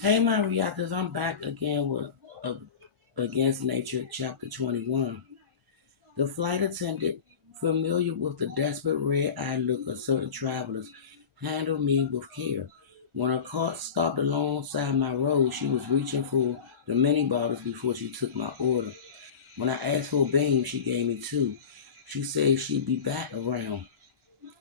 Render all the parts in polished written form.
Hey, my reactors, I'm back again with uh, Against Nature, Chapter 21. The flight attendant, familiar with the desperate red-eyed look of certain travelers, handled me with care. When her cart stopped alongside my road, she was reaching for the mini bottles before she took my order. When I asked for a beam, she gave me two. She said she'd be back around.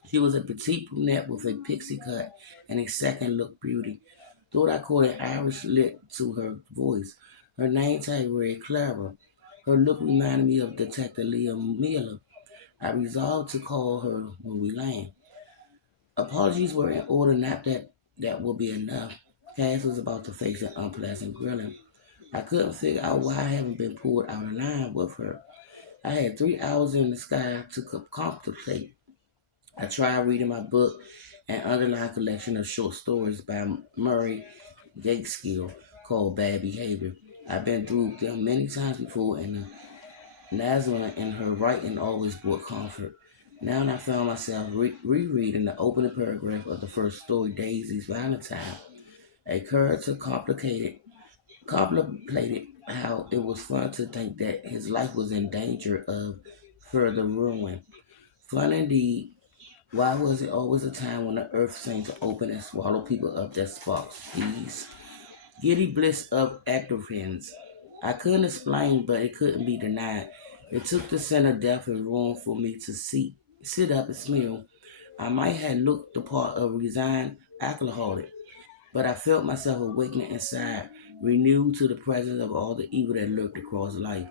She was a petite brunette with a pixie cut and a second look beauty. Thought I caught an Irish lick to her voice. Her name tag read Clara. Her look reminded me of Detective Leah Miller. I resolved to call her when we land. Apologies were in order, not that would be enough. Cass was about to face an unpleasant grilling. I couldn't figure out why I haven't been pulled out of line with her. I had 3 hours in the sky to contemplate. I tried reading my book, an underlined collection of short stories by Murray Gateskill called Bad Behavior. I've been through them many times before, and the Naslin in her writing always brought comfort. Now I found myself rereading the opening paragraph of the first story, Daisy's Valentine. A character contemplated how it was fun to think that his life was in danger of further ruin. Fun indeed. Why was it always a time when the earth seemed to open and swallow people up that sparks these giddy bliss of endorphins? I couldn't explain, but it couldn't be denied. It took the scent of death and ruin for me to sit up and smell. I might have looked the part of resigned alcoholic, but I felt myself awakening inside, renewed to the presence of all the evil that lurked across life.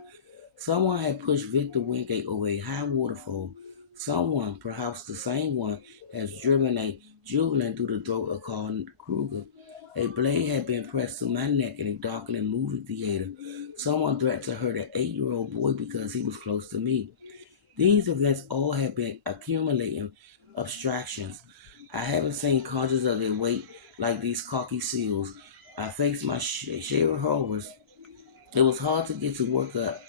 Someone had pushed Victor Wingate over a high waterfall. Someone, perhaps the same one, has driven a jubilant through the throat of Carl Kruger. A blade had been pressed to my neck in a darkening movie theater. Someone threatened to hurt an 8-year-old boy because he was close to me. These events all have been accumulating abstractions. I haven't seen conscious of their weight like these cocky seals. I faced my share of horrors. It was hard to get to work up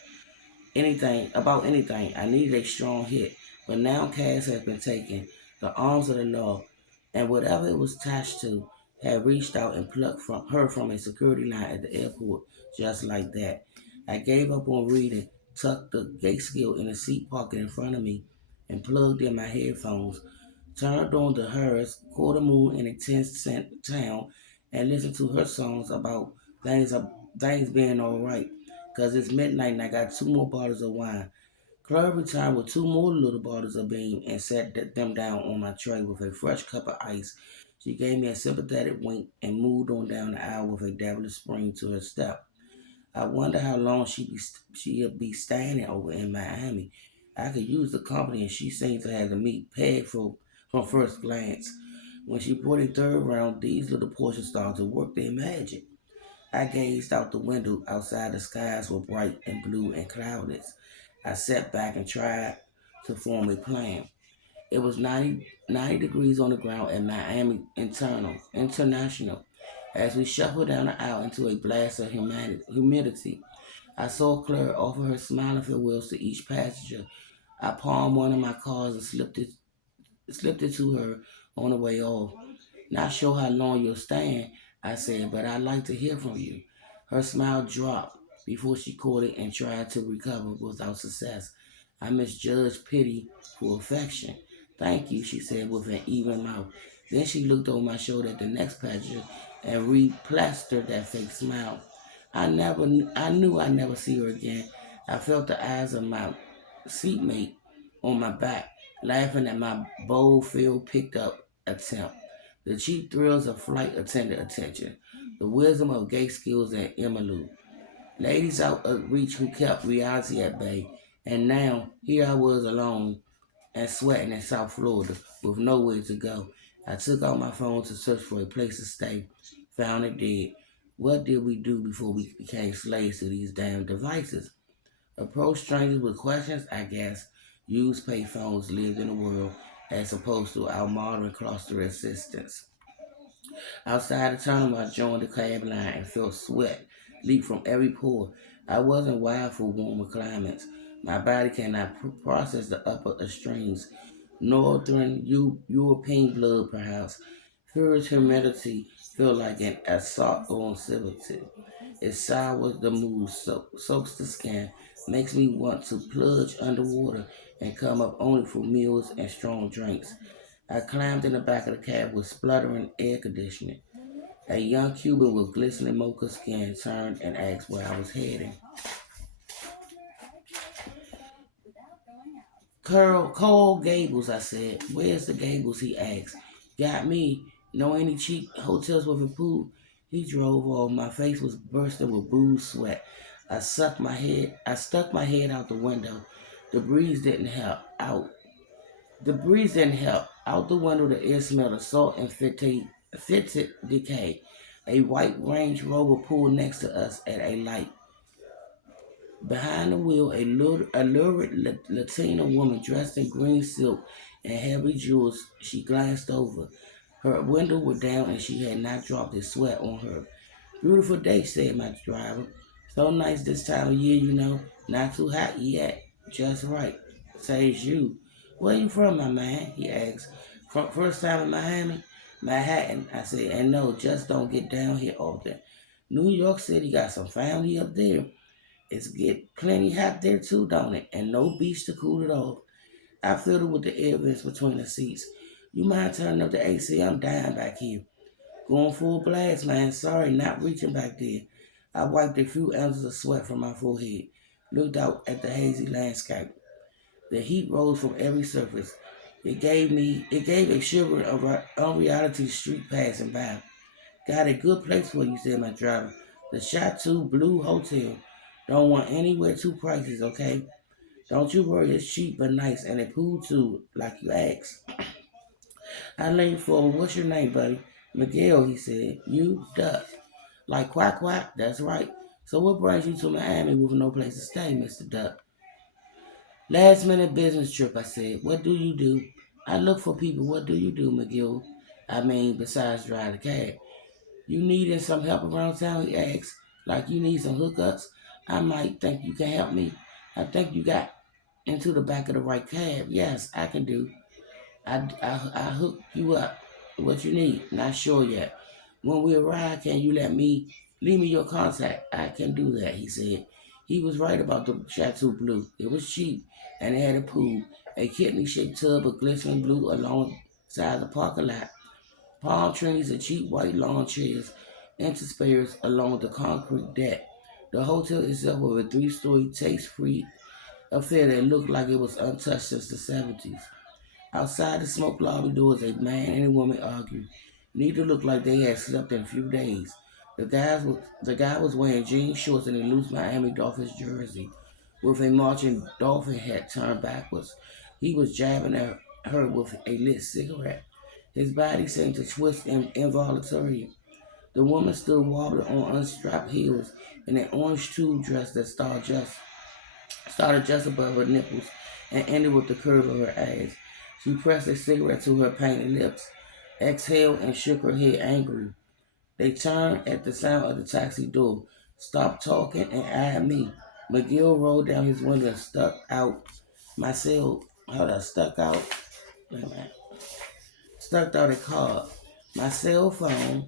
anything. I needed a strong hit, but now Cass has been taken. The arms of the law, and whatever it was attached to, had reached out and plucked from a security line at the airport, just like that. I gave up on reading, tucked the gate skill in the seat pocket in front of me, and plugged in my headphones. Turned on the hers, quarter moon in a 10-cent town, and listened to her songs about things things being all right. 'Cause it's midnight and I got two more bottles of wine. Claire returned with two more little bottles of beam and set them down on my tray with a fresh cup of ice. She gave me a sympathetic wink and moved on down the aisle with a devilish spring to her step. I wonder how long she'll be standing over in Miami. I could use the company, and she seemed to have the meat pegged from first glance. When she brought a third round, these little portions started to work their magic. I gazed out the window. Outside, the skies were bright and blue and cloudless. I sat back and tried to form a plan. It was 90 degrees on the ground at Miami International. As we shuffled down the aisle into a blast of humidity, I saw Claire offer her smiling farewells to each passenger. I palmed one of my cards and slipped it to her on the way off. Not sure how long you'll stand, I said, but I'd like to hear from you. Her smile dropped before she caught it and tried to recover without success. I misjudged pity for affection. Thank you, she said with an even mouth. Then she looked over my shoulder at the next passenger and replastered that fake smile. I knew I'd never see her again. I felt the eyes of my seatmate on my back, laughing at my bold, field picked up attempt. The cheap thrills of flight attendant attention, the wisdom of gay skills and Emmylou. Ladies out of reach who kept reality at bay. And now, here I was alone and sweating in South Florida with nowhere to go. I took out my phone to search for a place to stay. Found it dead. What did we do before we became slaves to these damn devices? Approach strangers with questions, I guess. Use payphones lived in the world as opposed to our modern cluster assistants. Outside the tunnel, I joined the cab line and felt sweat leak from every pore. I wasn't wired for warmer climates. My body cannot process the upper extremes. Northern European blood, perhaps. Furious humidity feel like an assault on civility. It sours the mood, soaks the skin, makes me want to plunge underwater and come up only for meals and strong drinks. I climbed in the back of the cab with spluttering air conditioning. A young Cuban with glistening mocha skin turned and asked where I was heading. Coral Gables, I said. Where's the Gables? He asked. Got me. Know any cheap hotels with a pool? He drove off. My face was bursting with booze sweat. I stuck my head out the window. The breeze didn't help. The breeze didn't help. Out the window, the air smelled of salt and fetid decay. A white Range Rover pulled next to us at a light. Behind the wheel, a lurid Latina woman dressed in green silk and heavy jewels. She glanced over. Her window was down and she had not dropped a sweat on her. Beautiful day, said my driver. So nice this time of year, you know. Not too hot yet. Just right. Says you. Where you from, my man? He asked. First time in Miami? Manhattan, I said. And no, just don't get down here often. New York City got some family up there. It's get plenty hot there too, don't it? And no beach to cool it off. I filled it with the air vents between the seats. You mind turning up the AC? I'm dying back here. Going full blast, man. Sorry, not reaching back there. I wiped a few ounces of sweat from my forehead, looked out at the hazy landscape. The heat rose from every surface. It gave a shiver of unreality street passing by. Got a good place for you, said my driver. The Chateau Blue Hotel. Don't want anywhere too pricey, okay? Don't you worry, it's cheap but nice, and a pool too, like you asked. I leaned forward. What's your name, buddy? Miguel, he said. You, Duck. Like quack quack? That's right. So what brings you to Miami with no place to stay, Mr. Duck? Last minute business trip, I said. What do you do? I look for people. What do you do, Miguel? I mean, besides drive the cab. You needing some help around town? He asked. Like you need some hookups? I might think you can help me. I think you got into the back of the right cab. Yes, I can do. I hook you up. What you need? Not sure yet. When we arrive, can you leave me your contact? I can do that, he said. He was right about the Chateau Blue. It was cheap, and it had a pool, a kidney-shaped tub of glistening blue alongside the parking lot. Palm trees and cheap white lawn chairs interspersed along the concrete deck. The hotel itself was a three-story, taste-free affair that looked like it was untouched since the 70s. Outside the smoke lobby doors, a man and a woman argued. Neither looked like they had slept in a few days. The guy was wearing jean shorts and a loose Miami Dolphins jersey, with a marching dolphin hat turned backwards. He was jabbing at her with a lit cigarette. His body seemed to twist involuntarily. The woman stood wobbling on unstrapped heels in an orange tube dress that started just above her nipples and ended with the curve of her ass. She pressed a cigarette to her painted lips, exhaled, and shook her head angrily. They turned at the sound of the taxi door, stopped talking, and eyed me. McGill rolled down his window and my cell. Hold on, wait a minute, stuck out a card. My cell phone.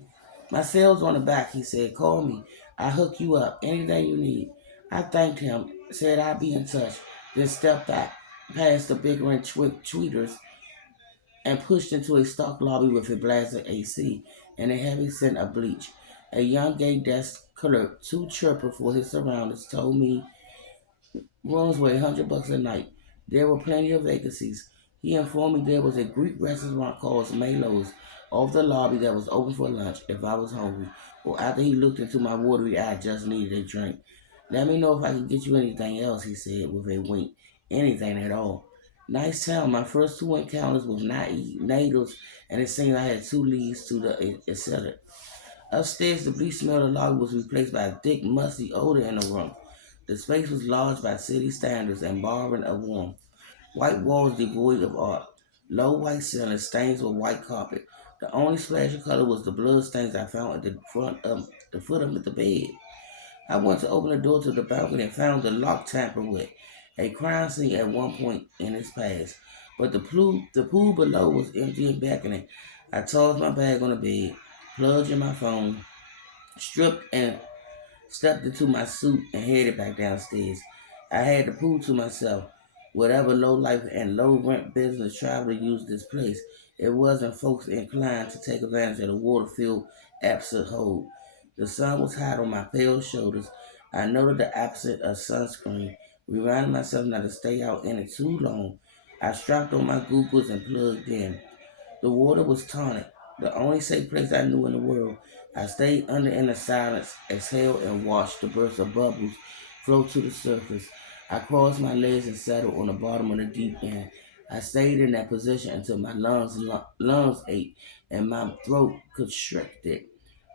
My cell's on the back, he said. Call me. I'll hook you up. Anything you need. I thanked him, said I'd be in touch, then stepped back past the bickering tweeters and pushed into a stock lobby with a blast of AC and a heavy scent of bleach. A young gay desk clerk, too chirpy for his surroundings, told me rooms were $100 a night. There were plenty of vacancies. He informed me there was a Greek restaurant called Malo's off the lobby that was open for lunch if I was hungry, or after he looked into my watery eye, just needed a drink. Let me know if I can get you anything else, he said with a wink. Anything at all. Nice town. My first two encounters with natives, and it seemed I had two leads to the etc. Upstairs, the bleach smell of the lobby was replaced by a thick, musty odor in the room. The space was large by city standards and borrowing a warmth. White walls devoid of art. Low white ceilings, stains with white carpet. The only splash of color was the blood stains I found at the foot of the bed. I went to open the door to the balcony and found the lock tampered with, a crime scene at one point in its past. But the pool below was empty and beckoning. I tossed my bag on the bed, plugged in my phone, stripped and stepped into my suit and headed back downstairs. I had to prove to myself, whatever low life and low rent business tried to use this place, it wasn't folks inclined to take advantage of the water-filled absent hold. The sun was hot on my pale shoulders. I noted the absence of sunscreen, reminding myself not to stay out in it too long. I strapped on my googles and plugged in. The water was tonic, the only safe place I knew in the world. I stayed under in the silence, exhaled, and watched the burst of bubbles float to the surface. I crossed my legs and settled on the bottom of the deep end. I stayed in that position until my lungs ached and my throat constricted.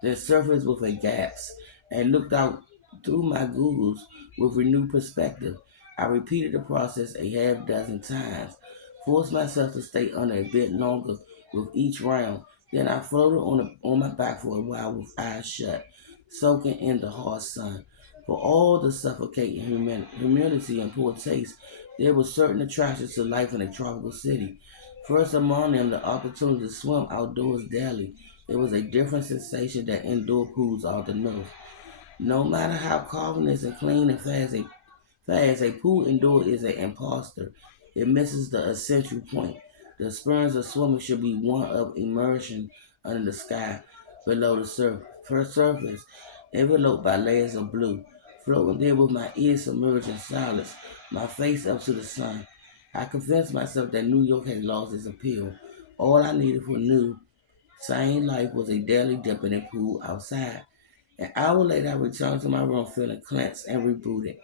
Then surfaced with a gasp and looked out through my googles with renewed perspective. I repeated the process a half dozen times, forced myself to stay under a bit longer with each round. Then I floated on my back for a while with eyes shut, soaking in the hot sun. For all the suffocating humidity and poor taste, there were certain attractions to life in a tropical city. First among them, the opportunity to swim outdoors daily. It was a different sensation than indoor pools out the north. No matter how carbonless and clean and fast, a pool indoor is an imposter. It misses the essential point. The experience of swimming should be one of immersion under the sky below the surface, enveloped by layers of blue, floating there with my ears submerged in silence, my face up to the sun. I convinced myself that New York had lost its appeal. All I needed for new, sane life was a daily dip in a pool outside. An hour later, I returned to my room feeling cleansed and rebooted.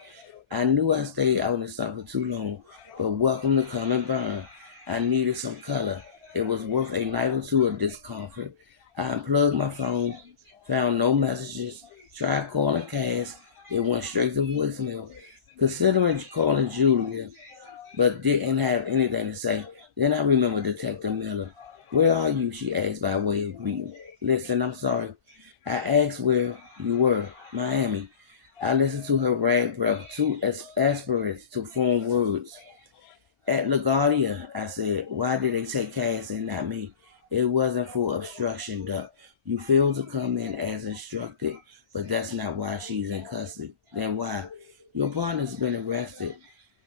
I knew I stayed out in the sun for too long, but welcome to come and burn. I needed some color. It was worth a night or two of discomfort. I unplugged my phone, found no messages, tried calling Cass. It went straight to voicemail. Considering calling Julia, but didn't have anything to say. Then I remembered Detective Miller. Where are you? She asked by way of greeting. Listen, I'm sorry. I asked where you were. Miami. I listened to her rag breath, too aspirate to form words. At LaGuardia, I said, why did they take Cass and not me? It wasn't for obstruction, Duck. You failed to come in as instructed, but that's not why she's in custody. Then why? Your partner's been arrested.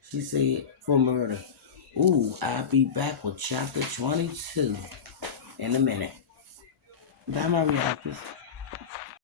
She said, for murder. Ooh, I'll be back with chapter 22 in a minute. Bye, my reactors.